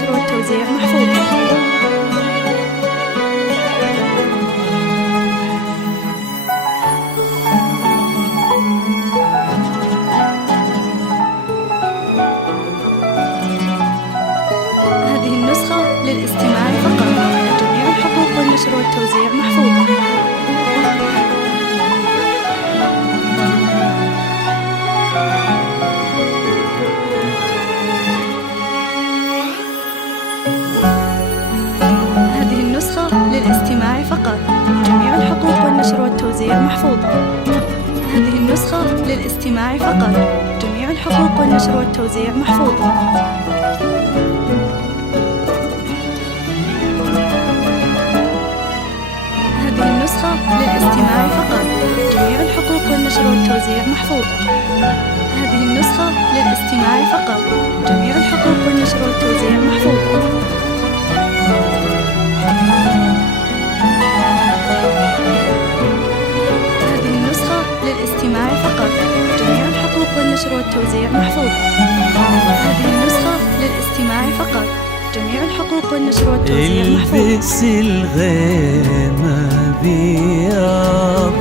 والنشر والتوزيع محفوظ. هذه النسخة للاستماع فقط. جميع الحقوق والنشر والتوزيع محفوظة. للاستماع فقط. جميع الحقوق والنشر والتوزيع محفوظة. هذه النسخة للاستماع فقط. جميع الحقوق والنشر والتوزيع محفوظة. هذه النسخة للاستماع فقط. جميع الحقوق والنشر والتوزيع محفوظة. هذه النسخة للاستماع فقط. جميع الحقوق والنشر والتوزيع محفوظة. للاستماع فقط. جميع الحقوق والنشر والتوزيع محفوظة. هذه النسخة للاستماع فقط. جميع الحقوق والنشر والتوزيع محفوظة. البس الغيمة بياض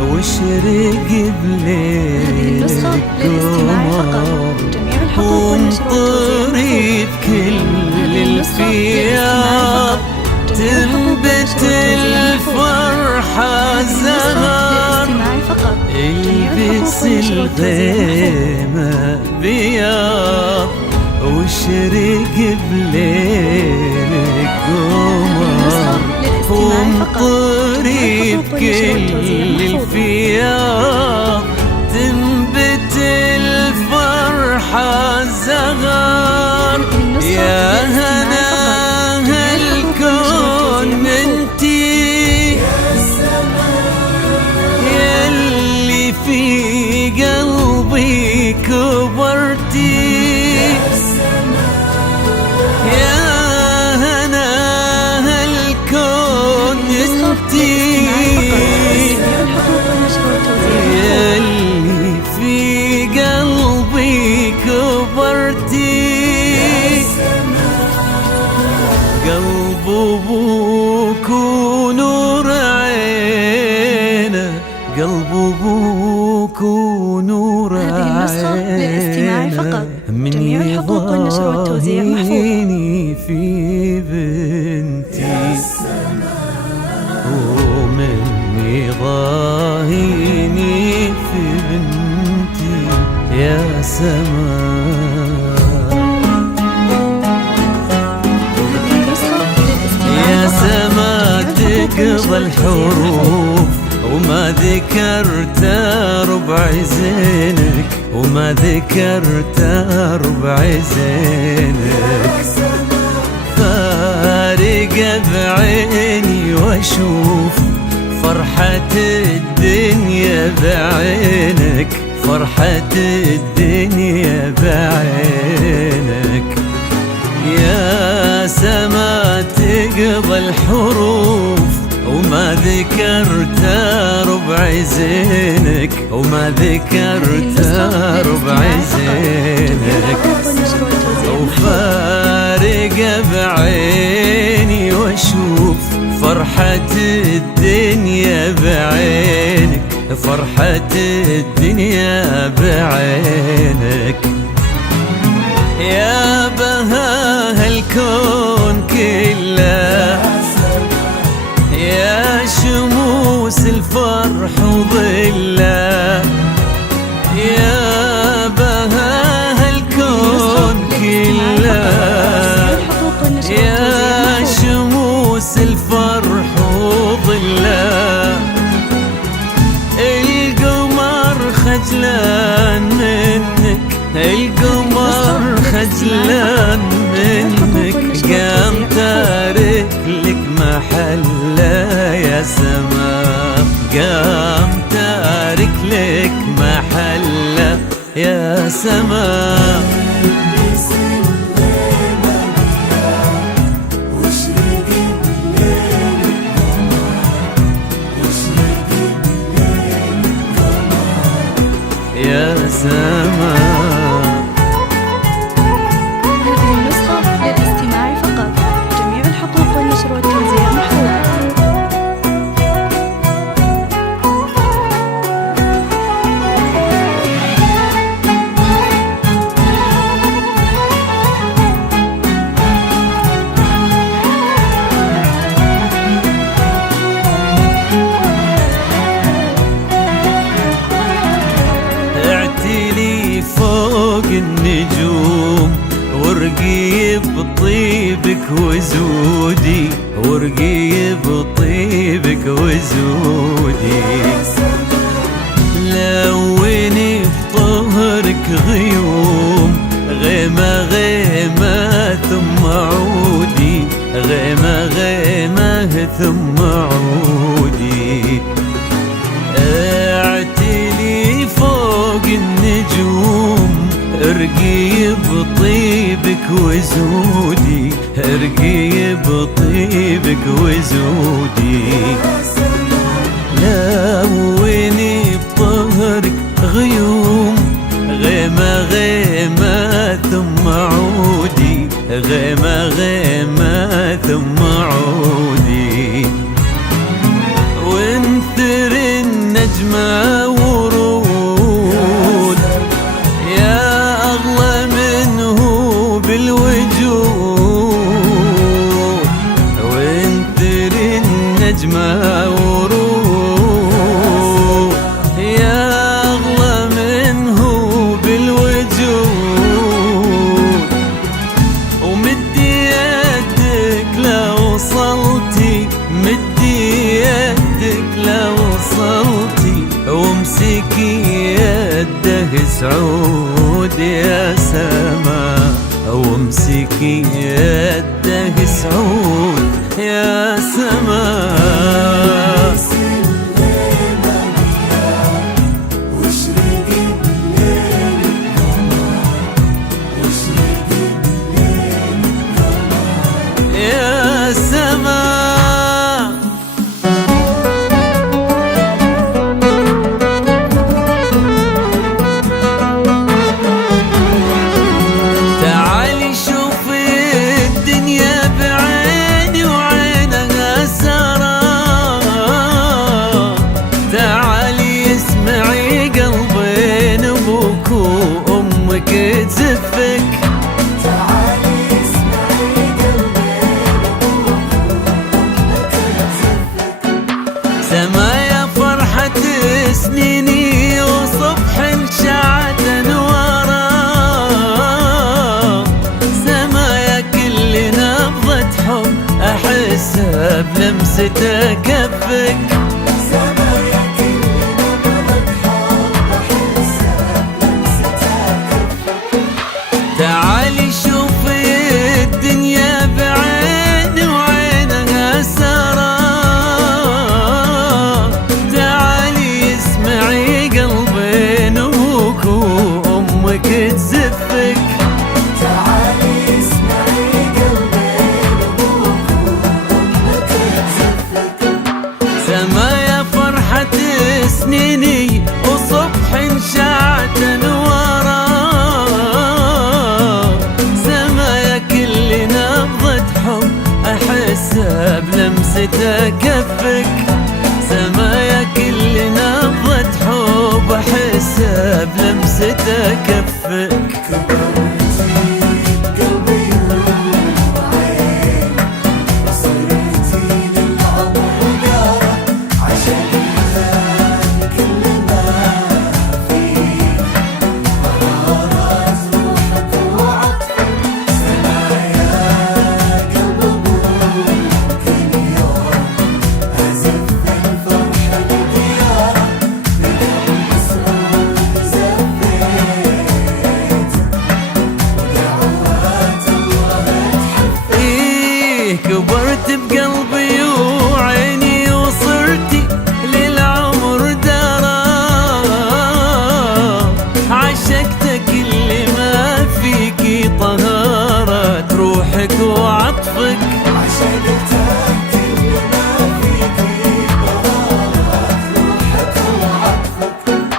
واشرق بليل. هذه النسخة للاستماع فقط. جميع الحقوق والنشر والتوزيع كل الفياض تنبت الفرحة زهر. البس الغيمة بياض واشرق بليلك قمر وامطري بكل الفياض تنبت الفرحة زهر. يا هنا هالكون انتي يلي في قلبي كبرتي. يا هنا هالكون انتي يلي في قلبي كبرتي. قلب ابوك ونور عينه. قلب ابوك ونور عينه. هذه النسخة للاستماع فقط. جميع الحقوق والنشر والتوزيع محفوظة. في بنتي ومني ضاهيني في بنتي يا سماء. يا سما تقضى الحروف وما ذكرت ربع زينك. وما ذكرت ربع زينك. فارق بعيني واشوف فرحة الدنيا بعينك. فرحة الدنيا بعينك. يا سما تقضى الحروف وما ذكرت ربع زينك. وما ذكرت ربع زينك. وفارق بعيني واشوف فرحة الدنيا بعينك. فرحة الدنيا بعينك. يا بها الكون كله. يا شموس الفرح وظله. يا بها الكون كله. يا شموس الفرح وظله. القمر خجلان منك. القمر خجلان منك. قام تارك لك محله يا سما. قام تارك لك محله يا سما. يا سما. هذه النسخة للاستماع وزودي، لوني في طهرك غيوم، غيمة غيمة ثم عودي، غيمة غيمة ثم عودي. اعتلي فوق النجوم، ارقي بطيبك وزودي، ارقي بطيبك وزودي، لوني بطهرك غيوم، غيمة غيمة ثم عودي، غيمة غيمة ثم عودي. وانثر النجمة ورود، يا أغلى منه بالوجود، وانثر النجمة ورود، يا أغلى منه بالوجود. ومدي يدك لو وصلتي، مدي يدك لو وصلتي، وامسكي يده سعود يا سما، وامسكي يده سعود يا سما. يا سما تعالي شوفي الدنيا بعيني وعينها سارة، تعالي اسمعي قلبين ابوك وامك تزفك، سما يا فرحة سنيني وصبح شعت انواره، سما يا كل نبضة حب احسها بلمسة كفك، سما يا كل نبضة حب احسها بلمسة كفك. تعالي شوفي الدنيا بعيني وعينها سارة، تعالي اسمعي قلبين ابوك وامك تزفك، تعالي اسمعي قلبين ابوك وامك تزفك، سما يا فرحة سنيني وصبح شعت انواره، سما يا كل نبضة حب احسها بلمسة كفك، سما يا كل نبضة حب احسها بلمسة كفك. قلبي وعين وصرتي للعمر دارة، عشانها كل ما فيك مرارات روحك وعطفك، سما يا قلب ابوك اليوم ازف الفرحة لديارة، بدم مسعود زفيت ودعوات الله تحفك. إيه كبرت بقلبي وعيني وصرتي للعمر دارة، عشقتك اللي ما فيكي طهارة روحك وعطفك، عشقتك اللي ما فيكي طهارة روحك وعطفك،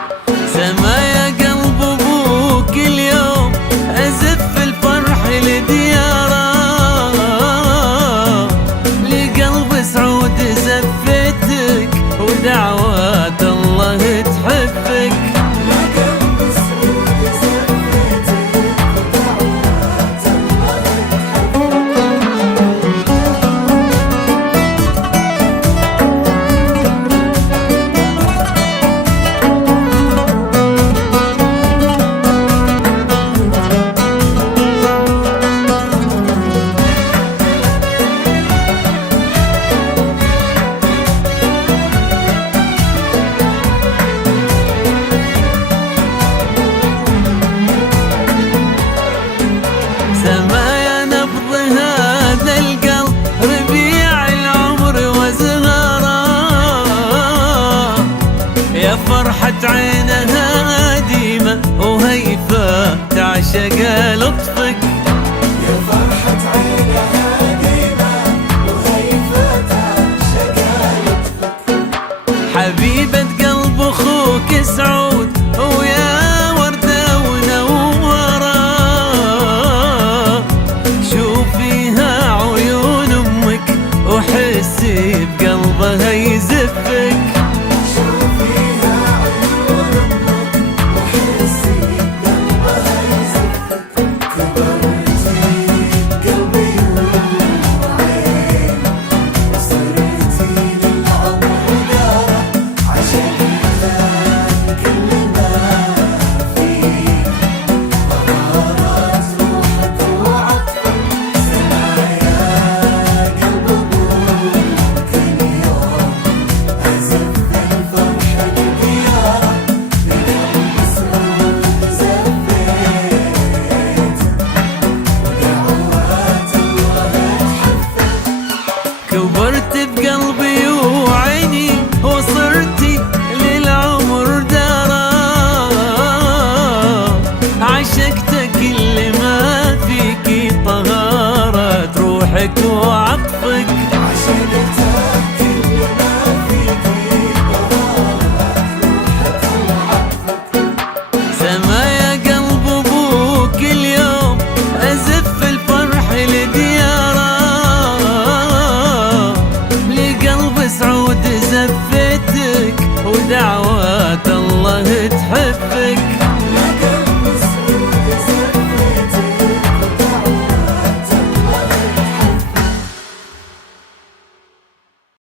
سما يا قلب ابوك اليوم ازف الفرح لدياره، لقلب سعود زفتك ودعوات الله تحفك، يا قلب سعود زفتك ودعوات الله تحفك. فرحة عينها ديمة وهيفا تعشق لطفك.